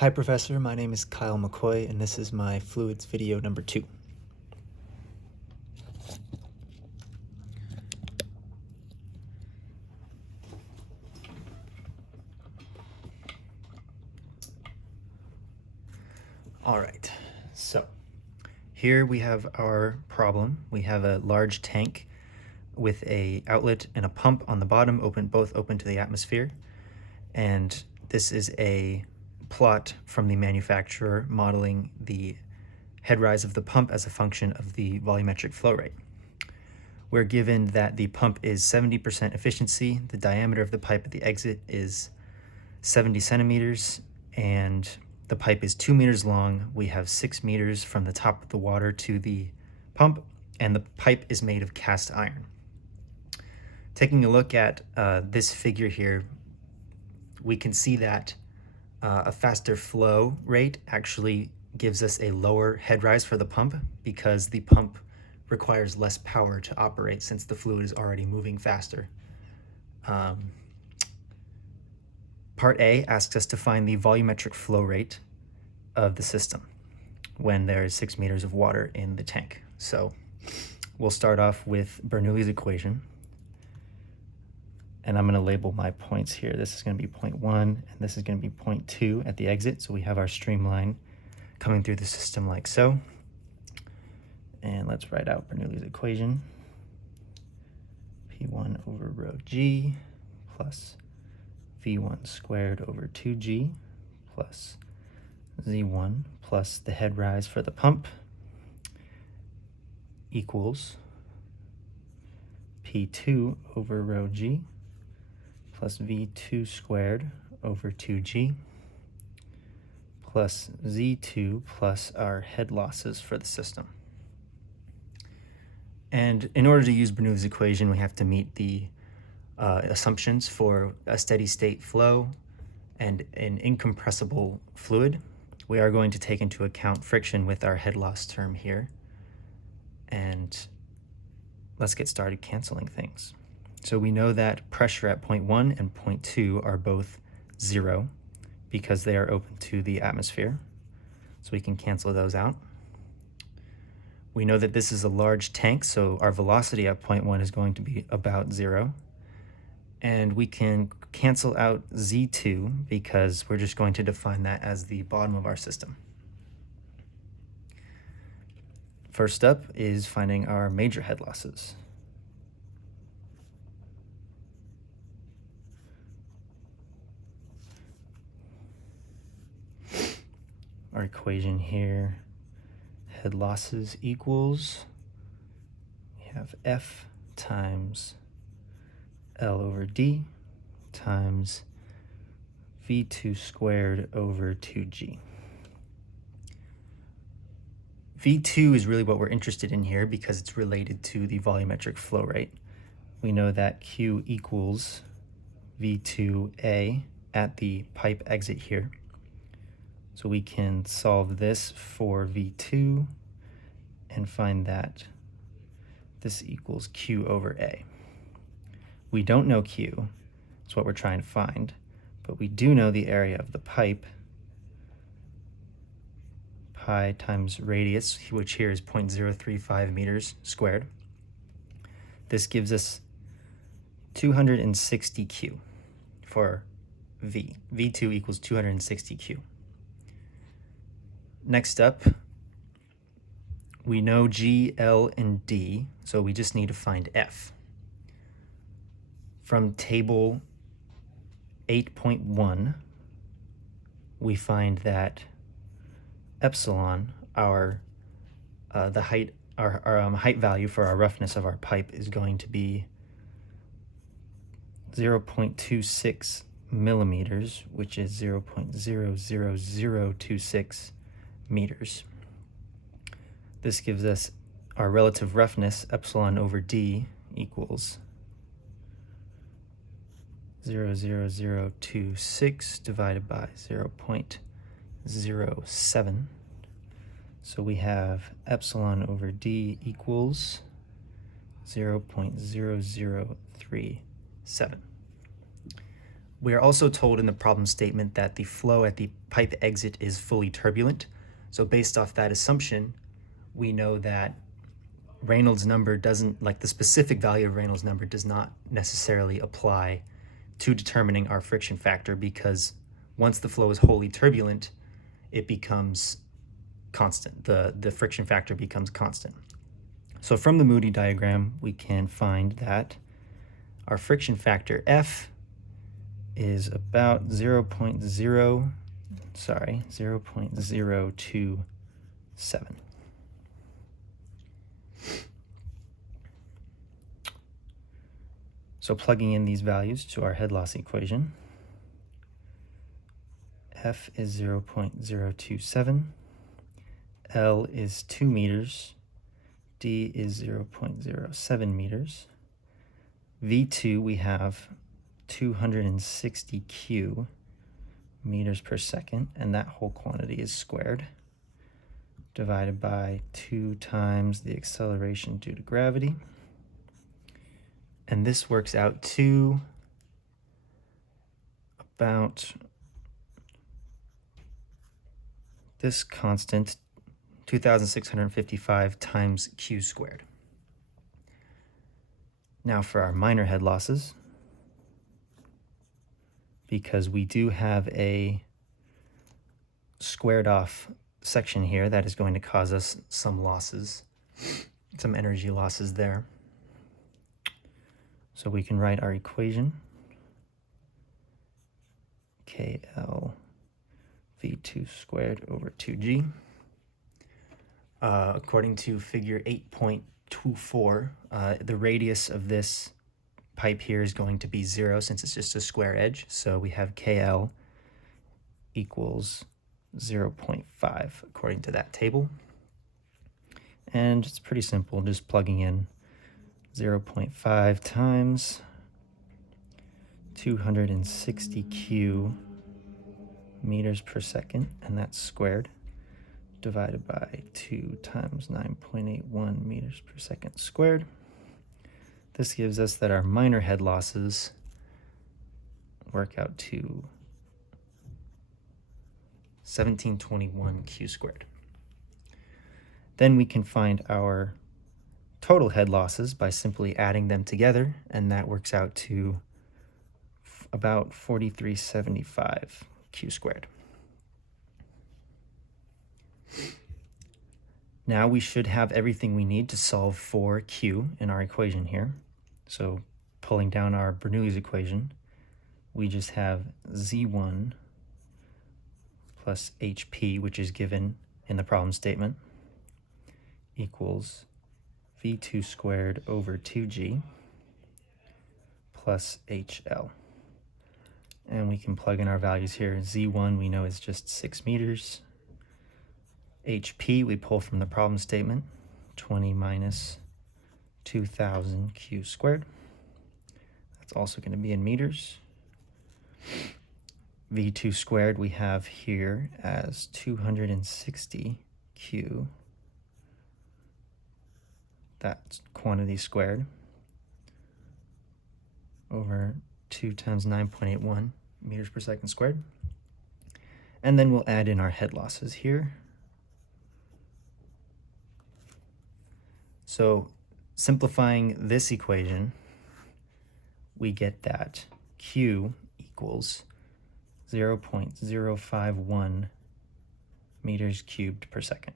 Hi Professor, my name is Kyle McCoy and this is my fluids video number 2. Alright, so here we have our problem. We have a large tank with a outlet and a pump on the bottom, both open to the atmosphere. And this is a plot from the manufacturer modeling the head rise of the pump as a function of the volumetric flow rate. We're given that the pump is 70% efficiency, the diameter of the pipe at the exit is 70 centimeters, and the pipe is 2 meters long. We have 6 meters from the top of the water to the pump, and the pipe is made of cast iron. Taking a look at this figure here, we can see that a faster flow rate actually gives us a lower head rise for the pump because the pump requires less power to operate since the fluid is already moving faster. Part A asks us to find the volumetric flow rate of the system when there is 6 meters of water in the tank. So we'll start off with Bernoulli's equation. And I'm going to label my points here. This is going to be point 1, and this is going to be point 2 at the exit. So we have our streamline coming through the system like so. And let's write out Bernoulli's equation. P1 over rho g plus V1 squared over 2g plus Z1 plus the head rise for the pump equals P2 over rho g plus V2 squared over 2g plus Z2 plus our head losses for the system. And in order to use Bernoulli's equation, we have to meet the assumptions for a steady state flow and an incompressible fluid. We are going to take into account friction with our head loss term here. And let's get started canceling things. So we know that pressure at point 1 and point 2 are both 0 because they are open to the atmosphere. So we can cancel those out. We know that this is a large tank, so our velocity at point 1 is going to be about 0. And we can cancel out Z2 because we're just going to define that as the bottom of our system. First up is finding our major head losses. Our equation here, head losses equals, we have F times L over D times V2 squared over 2G. V2 is really what we're interested in here because it's related to the volumetric flow rate. We know that Q equals V2A at the pipe exit here. So we can solve this for V2 and find that this equals Q over A. We don't know Q, that's what we're trying to find, but we do know the area of the pipe, pi times radius, which here is 0.035 meters squared. This gives us 260 Q for V. V2 equals 260 Q. Next up, we know G, L, and D, so we just need to find F. From table 8.1, we find that epsilon, our height value for our roughness of our pipe is going to be 0.26 millimeters, which is 0.00026 meters. This gives us our relative roughness, epsilon over D, equals 0.00026 divided by 0.07. So we have epsilon over D equals 0.0037. We are also told in the problem statement that the flow at the pipe exit is fully turbulent. So based off that assumption, we know that Reynolds number doesn't, like the specific value of Reynolds number does not necessarily apply to determining our friction factor, because once the flow is wholly turbulent, it becomes constant. The friction factor becomes constant. So from the Moody diagram, we can find that our friction factor F is about 0.027. So plugging in these values to our head loss equation, F is 0.027, L is 2 meters, D is 0.07 meters. V2 we have 260 Q meters per second, and that whole quantity is squared, divided by 2 times the acceleration due to gravity. And this works out to about this constant, 2,655 times Q squared. Now for our minor head losses, because we do have a squared off section here that is going to cause us some losses, some energy losses there. So we can write our equation, KL V2 squared over 2G. According to figure 8.24, the radius of this pipe here is going to be 0 since it's just a square edge. So we have KL equals 0.5 according to that table. And it's pretty simple, just plugging in 0.5 times 260 Q meters per second, and that's squared, divided by 2 times 9.81 meters per second squared. This gives us that our minor head losses work out to 1721 Q squared. Then we can find our total head losses by simply adding them together, and that works out to about 4375 Q squared. Now we should have everything we need to solve for Q in our equation here. So pulling down our Bernoulli's equation, we just have Z1 plus HP, which is given in the problem statement, equals V2 squared over 2G plus HL. And we can plug in our values here. Z1 we know is just 6 meters. HP we pull from the problem statement, 20 minus 2,000 Q squared. That's also going to be in meters. V2 squared we have here as 260 Q. That's quantity squared over 2 times 9.81 meters per second squared. And then we'll add in our head losses here. So simplifying this equation, we get that Q equals 0.051 meters cubed per second.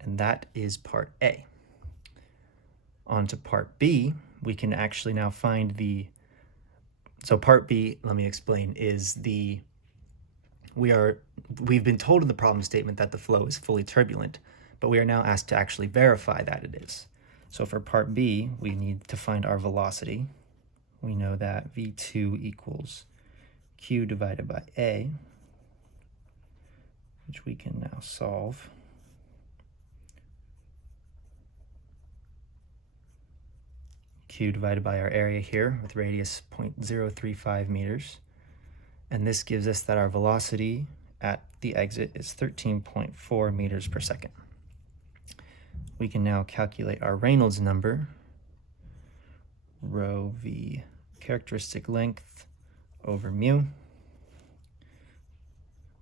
And that is part A. On to part B, we can actually now find so part B, let me explain, is we've been told in the problem statement that the flow is fully turbulent, but we are now asked to actually verify that it is. So for part B, we need to find our velocity. We know that V2 equals Q divided by A, which we can now solve. Q divided by our area here with radius 0.035 meters. And this gives us that our velocity at the exit is 13.4 meters per second. We can now calculate our Reynolds number, rho v characteristic length over mu.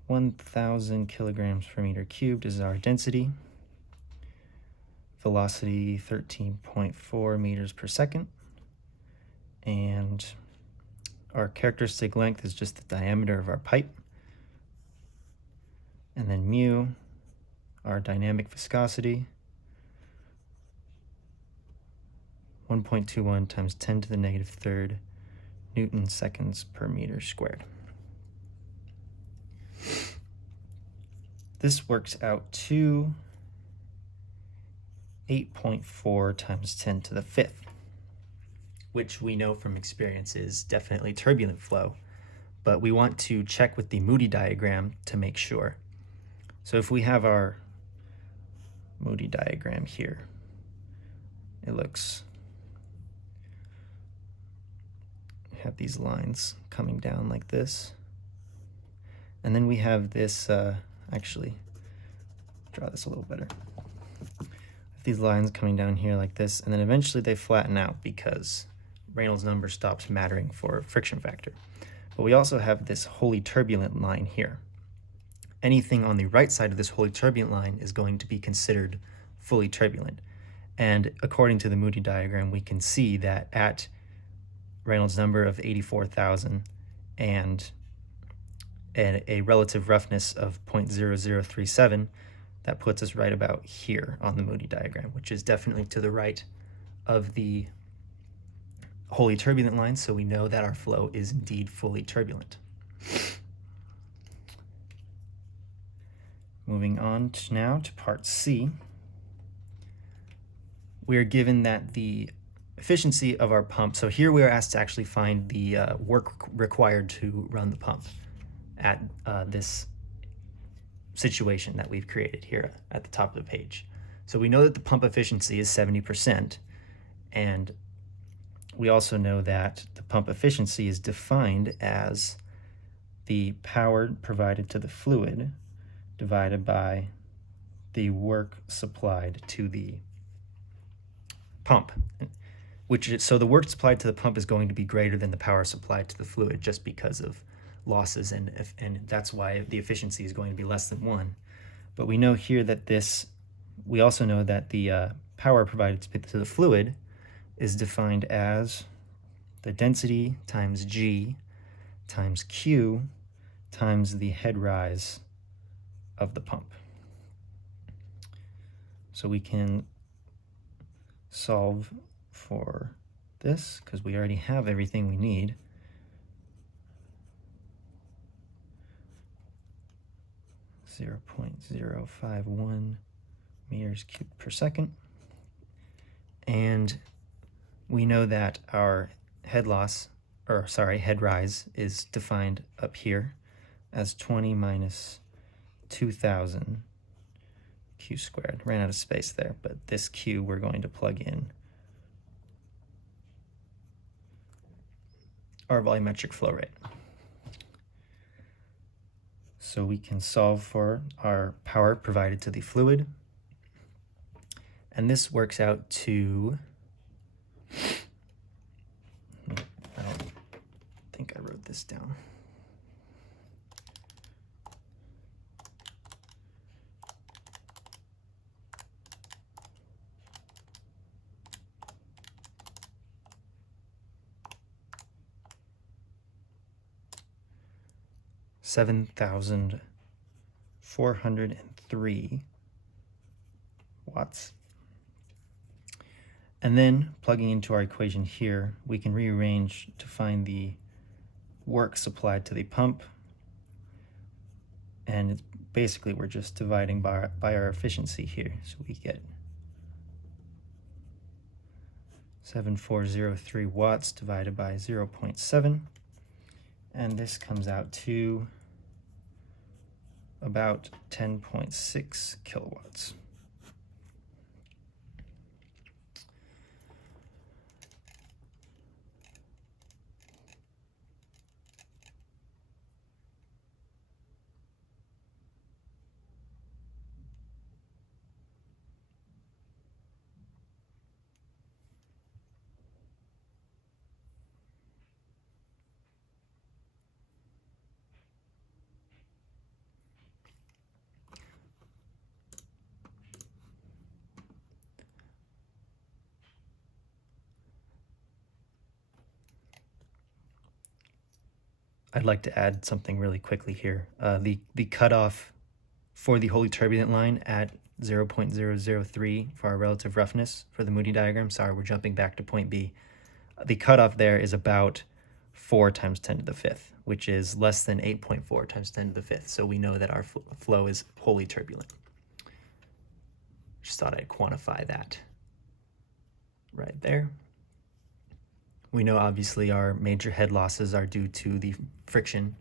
1,000 kilograms per meter cubed is our density. Velocity 13.4 meters per second. And our characteristic length is just the diameter of our pipe. And then mu, our dynamic viscosity, 1.21 times 10 to the negative third Newton seconds per meter squared. This works out to 8.4 times 10 to the fifth, which we know from experience is definitely turbulent flow, but we want to check with the Moody diagram to make sure. So if we have our Moody diagram here, it looks, we have these lines coming down like this, and then we have this, actually, draw this a little better. These lines coming down here like this, and then eventually they flatten out because Reynolds number stops mattering for friction factor. But we also have this wholly turbulent line here. Anything on the right side of this wholly turbulent line is going to be considered fully turbulent. And according to the Moody diagram, we can see that at Reynolds number of 84,000 and a relative roughness of 0.0037, that puts us right about here on the Moody diagram, which is definitely to the right of the wholly turbulent line, so we know that our flow is indeed fully turbulent. Moving on now to part C, we are given that the efficiency of our pump, so here we are asked to actually find the work required to run the pump at this situation that we've created here at the top of the page. So we know that the pump efficiency is 70%, and we also know that the pump efficiency is defined as the power provided to the fluid divided by the work supplied to the pump. So the work supplied to the pump is going to be greater than the power supplied to the fluid just because of losses, and that's why the efficiency is going to be less than 1. But we know here that we also know that the power provided to the fluid is defined as the density times G times Q times the head rise of the pump. So we can solve for this because we already have everything we need. .051 meters cubed per second. And we know that our head rise is defined up here as 20 minus 2,000 Q squared. Ran out of space there, but this Q we're going to plug in our volumetric flow rate. So we can solve for our power provided to the fluid. And this works out to, I don't think I wrote this down. $7,403 watts. And then plugging into our equation here, we can rearrange to find the work supplied to the pump. And it's basically we're just dividing by our efficiency here. So we get 7,403 watts divided by 0.7. And this comes out to about 10.6 kilowatts. I'd like to add something really quickly here. The cutoff for the wholly turbulent line at 0.003 for our relative roughness for the Moody diagram. Sorry, we're jumping back to point B. The cutoff there is about 4 times 10 to the fifth, which is less than 8.4 times 10 to the fifth. So we know that our flow is wholly turbulent. Just thought I'd quantify that right there. We know obviously our major head losses are due to the friction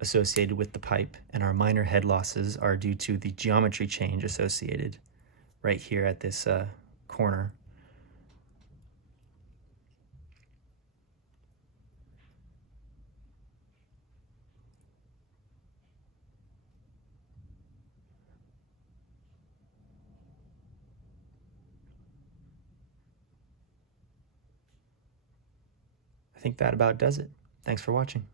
associated with the pipe, and our minor head losses are due to the geometry change associated right here at this corner. I think that about does it. Thanks for watching.